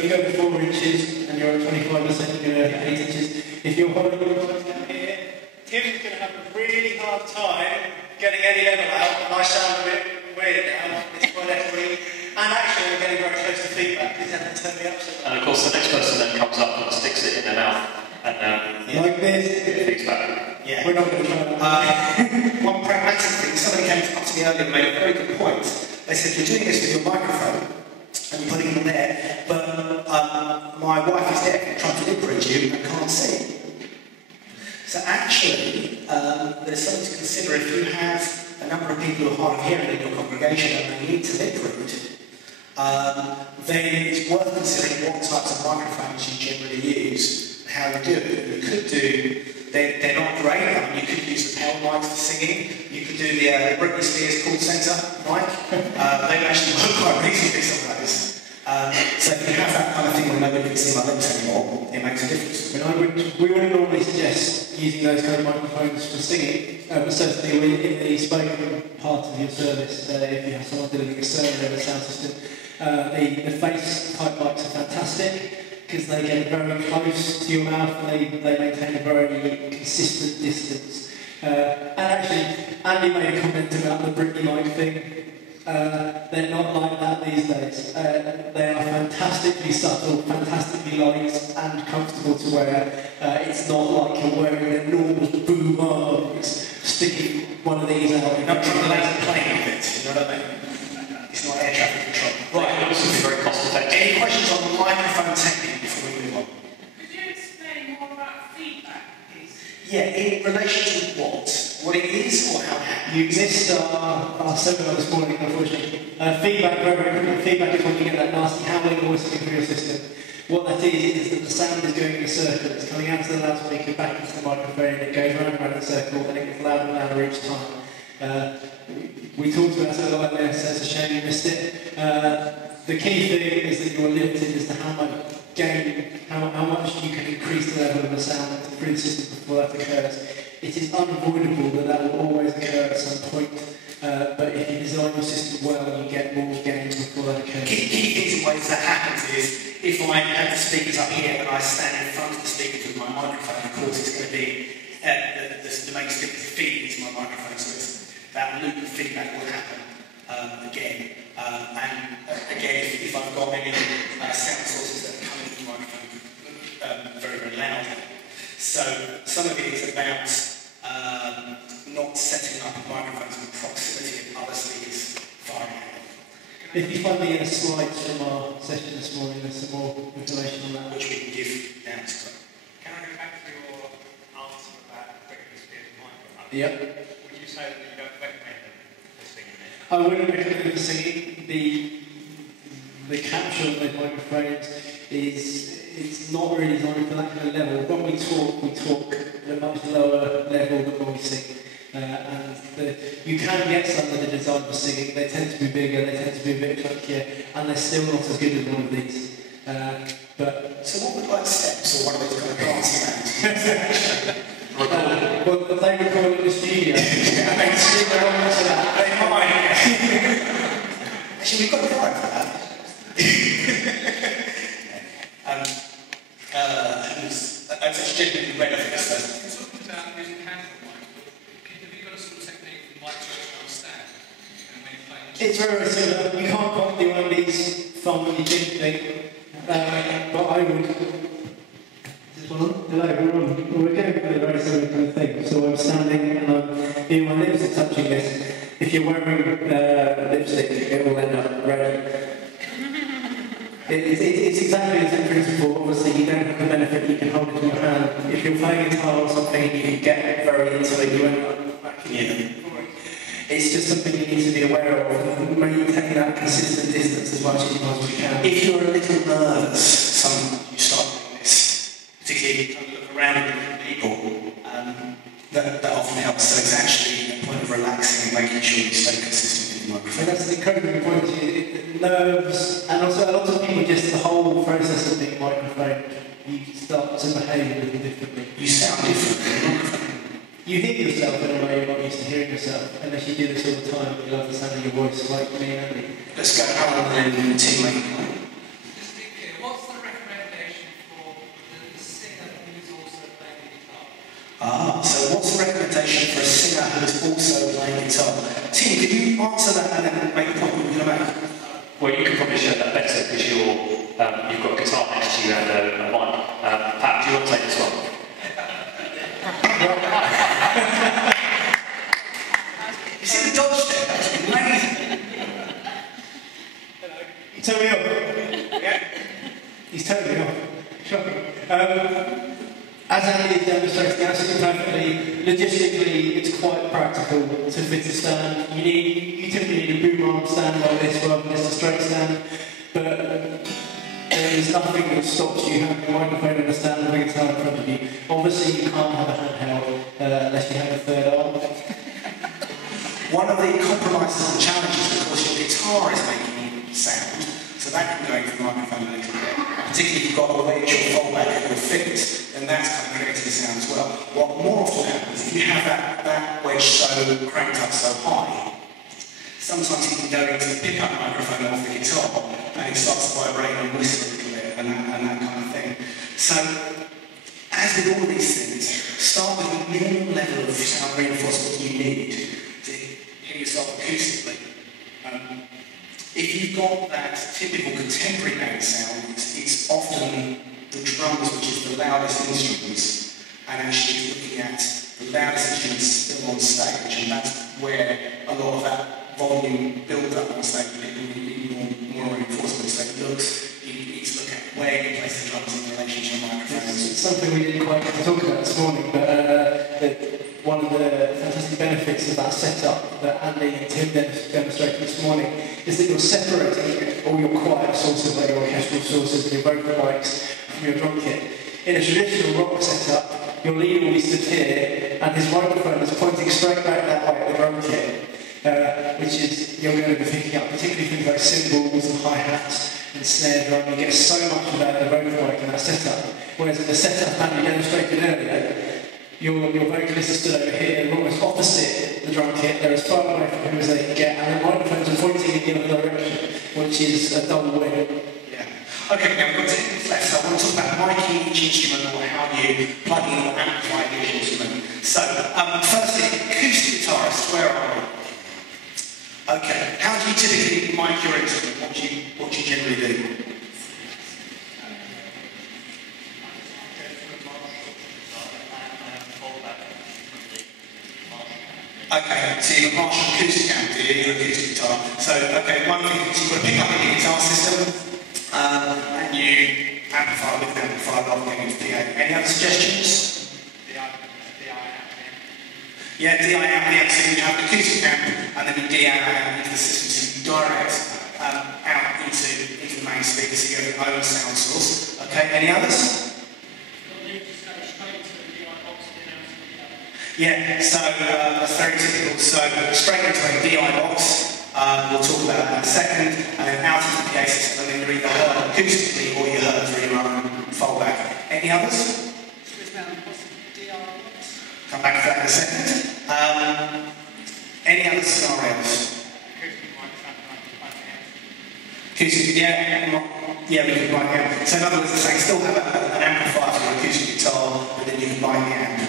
you go to 4 inches and you're at 25%, you're at 8 inches. If you're holding your voice down here, Tim's going to have a really hard time getting any level out, and I sound a bit weird now, it's quite echoey. And actually, we're getting very close to feedback because then they turn me up so much. And of course, the next person then comes up and sticks it in their mouth, and like this. It feeds back. Yeah. We're not going to try that. One pragmatic thing, somebody came up to me earlier and made a very good point. They said, you're doing this with your microphone, and you're putting it there, but my wife is deaf and trying to lip read you and can't see. So actually, there's something to consider if you have a number of people who are hard of hearing in your congregation and they need to lip read, then it's worth considering what types of microphones you generally use and how you do it. You could do, they're not great, I mean, you could use the pedal mics for singing, you could do the Britney Spears call centre mic, they actually work quite reasonably, some of those. So if you have that kind of thing where nobody can see my lips anymore, it makes a difference. We wouldn't normally suggest using those kind of microphones for singing, but certainly in the spoken part of your service, if you have someone delivering a sermon or a sound system, the face type mics are fantastic because they get very close to your mouth and they maintain a very consistent distance. And actually, Andy made a comment about the Britney mic thing. They're not like that these days. They are fantastically subtle, fantastically light and comfortable to wear. It's not like you're wearing an enormous boom arm, sticking one of these out. You're not trying to land a plane with it, you know what I mean? It's not air traffic control. Right, this would be very cost effective. Any questions on the microphone technique before we move on? Could you explain more about feedback, please? Yeah, in relation to what? What it is or how it happens? You missed our seminar this morning, unfortunately. Feedback, feedback is when you get that nasty howling voice through your system. What that is that the sound is going in a circle. It's coming out of the loudspeaker, back into the microphone, and it goes round and round in a circle, and it gets louder and louder each time. We talked about it a lot earlier, so it's a shame you missed it. The key thing is that you're limited as to how much gain, how much you can increase the level of the sound through the system before that occurs. It is unavoidable that will always occur at some point, but if you design your system well, you get more gain before that occurs. Key things in ways that happens is, if I have the speakers up here and I stand in front of the speakers with my microphone, of course it's going to be, the main speaker's feed into my microphone, so that loop of feedback will happen again. And again, if I've got any sound sources that are coming from the microphone very, very loudly. So some of it is about not setting up microphones in proximity of other speakers firing out. If you find the slides from our session this morning, there's some more information on that. Which we can give down to Craig. Can I go back to your answer about frequency of microphone? Yep. Would you say that you don't recommend them for singing it? I wouldn't recommend them for singing. The capture of the microphones it's not really designed for that kind of level. When we talk at a much lower level than when we sing. You can get some that are designed for singing. They tend to be bigger, they tend to be a bit clunkier, and they're still not as good as one of these. So what would like steps or one of those kind of dance bands? Well, they record in the studio. They might. Actually, we've got a drive for that. That's actually genuinely read, I think that's first. Talking about using handheld mic, have you got a sort of technique for mic switching on stand? It's very similar. You can't quite do one of these from when you think, but I would. Is this one on? Hello, we're on. Well, we're going for a very similar kind of thing. So I'm standing and my lips are touching this. If you're wearing lipstick, it will end up red. It's exactly the same principle. Obviously, you don't have the benefit you can hold it in your hand. If you're playing guitar or something, you can get very into it. You end up backing it. It's just something you need to be aware of. Maintain that consistent distance as much as you possibly can. If you're a little nervous, sometimes you start doing this, particularly if you kind of look around at different people. That often helps. So it's actually a point of relaxing and making sure you stay consistent with the microphone. And that's an incredibly good point. Nerves, and also a lot of people, just the whole process of being microphone, you start to behave a little differently. You sound different with the microphone. You hear yourself in a way you're not used to hearing yourself, unless you do this all the time. You love the sound of your voice, like me and Andy. Let's go Alan and then teammate. Just to be clear, what's the recommendation for the singer who's also playing the guitar? So what's the recommendation for a singer who's also playing guitar? Tim, could you answer that and then make the point we're going to make? Well, you could probably show that better because you've got a guitar next to you and a mic. Pat, do you want to take this one? You see the dodge there? That's amazing. You turn me off. Yeah. He's turning me off. Shocking. As Andy is demonstrating absolutely perfectly, logistically it's quite practical to fit a stand. You typically need a boom arm stand like this rather than just a straight stand, but there is nothing that stops you having a microphone and a stand with a guitar in front of you. Obviously you can't have a handheld unless you have a third arm. One of the compromises and challenges, of course, your guitar is making sound, so that can go into the microphone a little bit. Particularly if you've got a wedge or fallback and your fit, then that's kind of creating sound as well. What more often happens, if you have that wedge so cranked up so high, sometimes you can go into the pickup microphone off the guitar and it starts to vibrate and whistle a little bit and that kind of thing. So, as with all of these things, start with the minimum level of sound reinforcement you need to hear yourself acoustically. If you've got that typical contemporary band sound, it's often the drums which is the loudest instruments, and actually looking at the loudest instruments still on stage, and that's where a lot of that volume build-up on stage, people need more reinforcement. So you need to look at where you place the drums in relation to your microphones. It's something we didn't quite get to talk about this morning, but benefits of that setup that Andy and Tim demonstrated this morning is that you're separating all your quiet sources, like your orchestral sources and your vocal mics, from your drum kit. In a traditional rock setup, your leader will be stood here, and his microphone is pointing straight back that way at the drum kit, which is you're going to be picking up, particularly things like cymbals and hi-hats and snare drum. You get so much of that in the vocal mic in that setup. Whereas in the setup Andy demonstrated earlier, your vocalist is stood over here, almost opposite the drum kit. They're as far away from him as they can get, and the microphones are pointing in the other direction, which is a double win. Okay, now we've got 10 minutes left, so I want to talk about miking each instrument or how you plug in or amplify each instrument. So, firstly, acoustic guitarists, where are we? Okay, how do you typically mic your instrument? What do you generally do? Okay, so you've got Marshall acoustic amp, do you? Acoustic guitar. So, okay, one thing is you've got to pick up in your guitar system. And you amplify with an amplifier rather than use DA. Any other suggestions? DI amp. Yeah, DI amp, so you have an acoustic amp and then you DI amp into the system, so you direct out into the main speaker, so you have your own sound source. Okay, any others? Yeah, so that's very typical. So straight into a DI box. We'll talk about that in a second, and then out of the PA system, and then you're either heard acoustically or you heard through your own fallback. Any others? Come back to that in a second. Any other scenarios? Acoustic, yeah, we can buy the amp. So in other words, they're saying still have an amplifier for your acoustic guitar, but then you can buy the amp.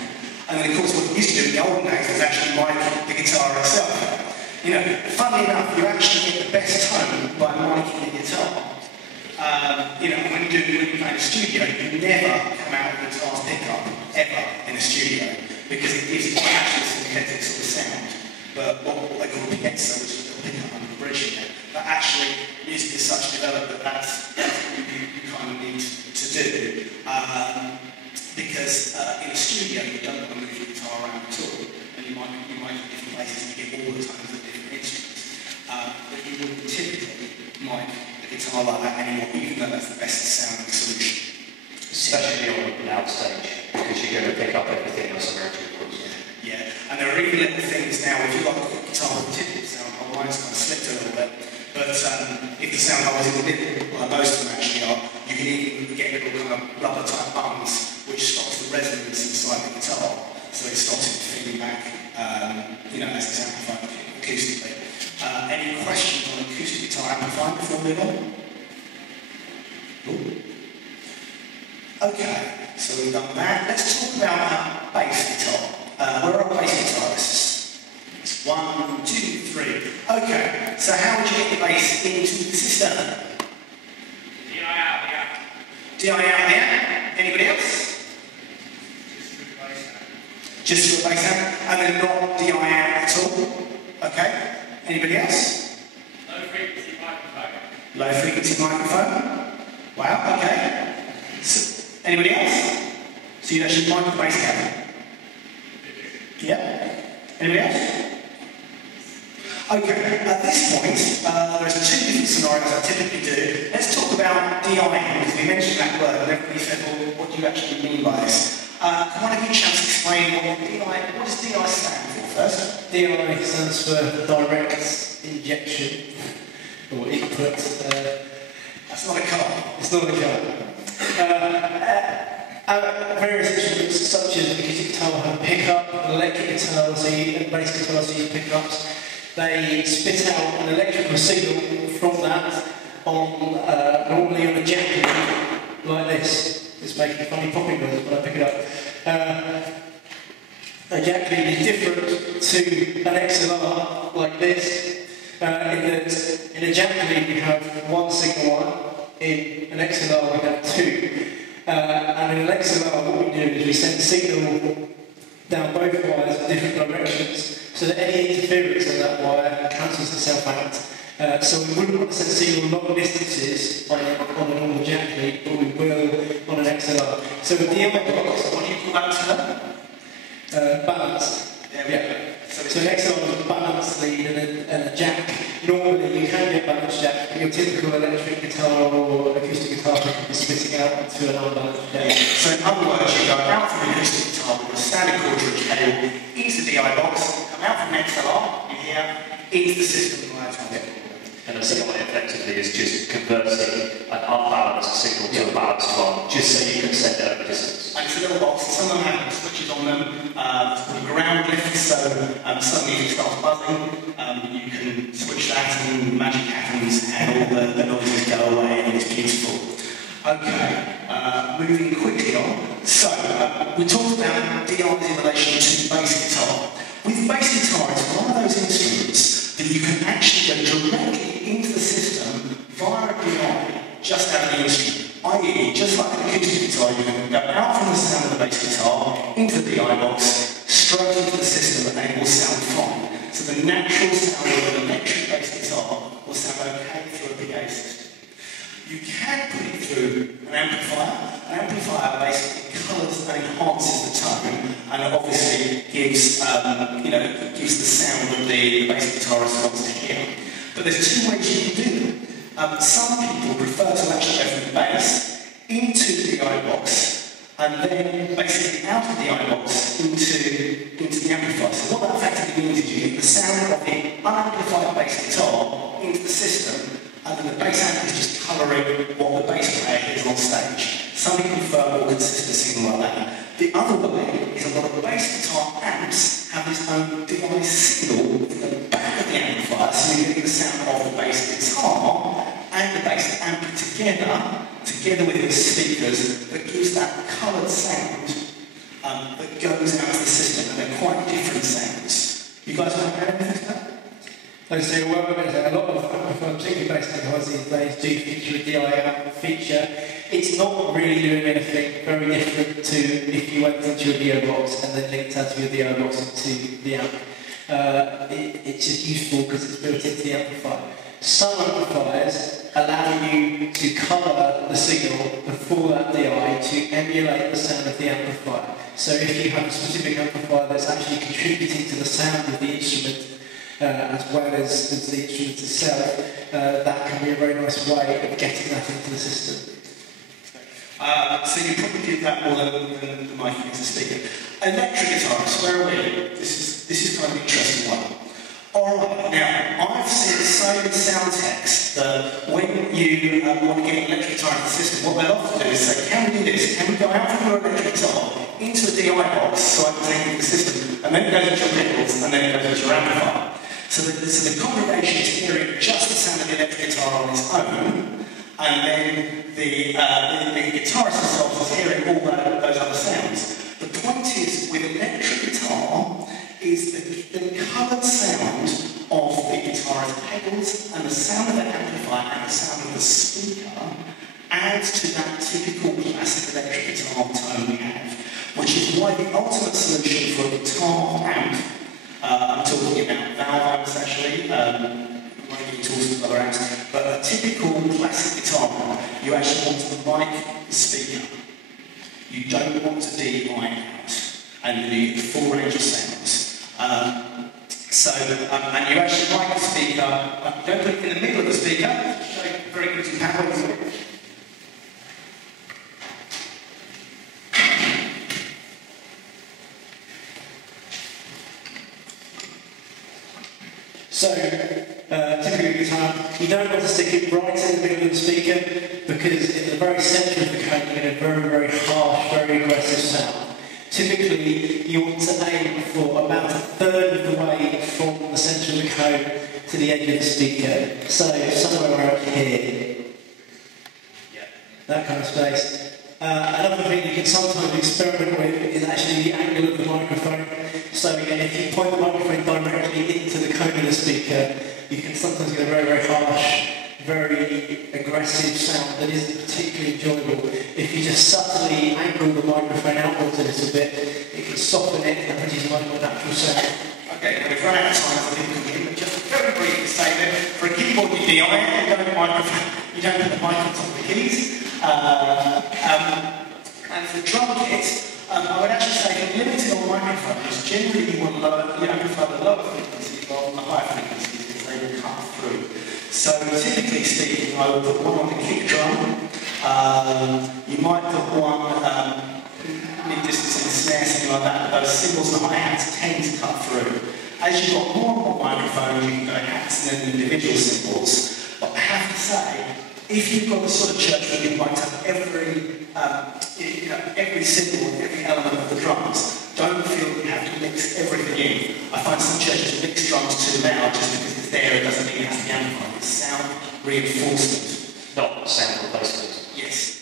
And then of course what we used to do in the olden days was actually mic the guitar itself. You know, funnily enough, you actually get the best tone by miking the guitar. You know, when you play in a studio, you never come out with a guitar's pickup, ever, in a studio, because it gives you actually a synthetic sort of sound. But what they call piezo, which is a pickup under the bridge here, but actually, music is such developed that that's what you kind of need to do. Because in a studio, you don't want to move your guitar around at all, and you might in different places and you get all the tones of different instruments. But you wouldn't typically mic a guitar like that anymore, even though that's the best sounding solution. Especially on a loud stage, because you're going to pick up everything else around you, of course. Yeah, and there are even little things now, if you like a guitar with a typical sound hole, mine's kind of slipped a little bit, but if the sound hole is in the middle, like most of them actually are, you can even get little kind of rubber type bungs, which stops the resonance inside the guitar, so it stops it feeding back, you know, as it's amplified acoustically. Any questions on acoustic guitar amplifier before we move on? Ooh. Okay, so we've done that. Let's talk about bass guitar. Where are bass guitarists? 1, 2, 3. Okay, so how would you get the bass into the system? DI out the amp. DI out the amp? Anybody else? Just for a bass amp, and then not DI amp at all. Okay. Anybody else? Low frequency microphone. Low frequency microphone. Wow. Okay. So, anybody else? So you'd actually mic the bass amp. Yeah. Anybody else? Okay. At this point, there's 2 different scenarios I typically do. Let's talk about DI, because we mentioned that word, and everybody said, well, what do you actually mean by this? Can one of you chance explain what does DI stand for first? DI stands for direct injection, or input. That's not a car. It's not a car. Various instruments, such as acoustic guitar, have pickup, electric guitar, and bass guitar, use pickups. They spit out an electrical signal from that on normally on a jack like this. It's making funny popping noises when I pick it up. A jack lead is different to an XLR like this. In a jack lead we have 1 signal line, in an XLR we have 2. And in an XLR what we do is we send signal down both wires in different directions so that any interference on that wire cancels itself out. So we wouldn't want to send signal long distances on a normal jack lead, but we will on an XLR. So with the DI box, What do you call that term? balanced. There we go. So So an XLR is a balance lead and a jack. Normally you can get balance jack, but your typical electric guitar or acoustic guitar pickup is splitting out into an unbalanced jack. So in other words, you go out from the acoustic guitar with a standard cartridge cable into the DI box, come out from an XLR, you hear, into the system and out from it. And a CI effectively is just converting an unbalanced signal to a balanced one, just so you can send it over distance. And it's a little box, some of them have switches on them, for ground lift, so suddenly if it starts buzzing, you can switch that and magic happens and all the noises go away and it's beautiful. Okay, moving quickly on. So, we talked about DIs in relation to bass guitar. With bass guitar, it's one of those instruments that you can actually go directly into the system via a DI just out of the instrument. I.e., just like an acoustic guitar, you can go out from the sound of the bass guitar into the DI box, straight into the system, and it will sound fine. So the natural sound of an electric bass guitar will sound okay through a PA system. You can put it through an amplifier. An amplifier basically colours and enhances the tone, and it obviously gives, gives the sound that the bass guitarist wants to hear. But there's two ways you can do it. Some people prefer to actually go from the bass into the DI box, and then basically out of the DI box into the amplifier. So what that effectively means is you get the sound of the unamplified bass guitar into the system, and then the bass amp is just colouring what the bass player hears on stage. Some people prefer more consistent signal like that. The other way is a lot of bass guitar amps have this own DI signal in the back of the amplifier, so you're getting the sound of the bass guitar and the bass amp together with the speakers, that gives that coloured sound that goes out of the system, and they're quite different sounds. You guys want to add anything to that? Like I say, a lot of particularly bass guitars these days do feature a DI amp feature. It's not really doing anything very different to if you went into a DI box and then linked out of your DI box into the amp. It's just useful because it's built into the amplifier. Some amplifiers allow you to colour the signal before that DI to emulate the sound of the amplifier. So if you have a specific amplifier that's actually contributing to the sound of the instrument, as well as the instrument itself, that can be a very nice way of getting that into the system. So you probably did that more than the mic into the speaker. Electric guitarists, where are we? This is kind of an interesting one. Alright, now, I've seen so many soundchecks that when you want to get an electric guitar into the system, what they'll often do is say, can we do this? Can we go out from your electric guitar into a DI box so I can take it into the system, and then it goes into your pedals, and then it goes into your amplifier. So the congregation is hearing just the sound of the electric guitar on its own, and then the guitarist himself is hearing all those other sounds. The point is, with electric guitar, is the coloured sound of the guitar's pedals and the sound of the amplifier and the sound of the speaker adds to that typical classic electric guitar tone we have, which is why the ultimate solution for a guitar amp, I'm talking about valve amps actually, I'm not going to talk about other amps, but a typical classic guitar amp, you actually want to mic the speaker. You don't want to DI out, and you get the full range of sounds. And you actually mic the speaker, don't put it in the middle of the speaker, show you very good to power. So, typically a guitar, you don't want to stick it right in the middle of the speaker because in the very centre of the cone you get a very, very harsh, very aggressive sound. Typically, you want to aim for about a third of the way from the centre of the cone to the edge of the speaker. So, somewhere around here. That kind of space. Another thing you can sometimes experiment with is actually the angle of the microphone. So again, if you point the microphone directly into the cone of the speaker, you can sometimes get a very, very harsh, very aggressive sound that isn't particularly enjoyable. If you just subtly angle the microphone outwards a little bit, it can soften it and produce a much more natural sound. Okay, now we've run out of time for people, but just very briefly say that for a keyboard you DI, you don't put the mic on top of the keys. And for the drum kit, I would actually say if you're limited on microphones, generally you want you amplify the lower frequencies rather than the higher frequencies because they will cut through. So typically, Steve, I would put one on the kick drum. You might put one mid-distance in the snare, something like that. Those cymbals and hi-hats tend to cut through. As you've got more and more microphones, you can go hats and then individual cymbals. But I have to say, if you've got the sort of church where you might have every cymbal and every element of the drums, don't feel you have to mix everything in. I find some churches mix drums too loud just because it's there, it doesn't mean it has to be amplified. It's sound reinforcement. Not sound replacement. Yes.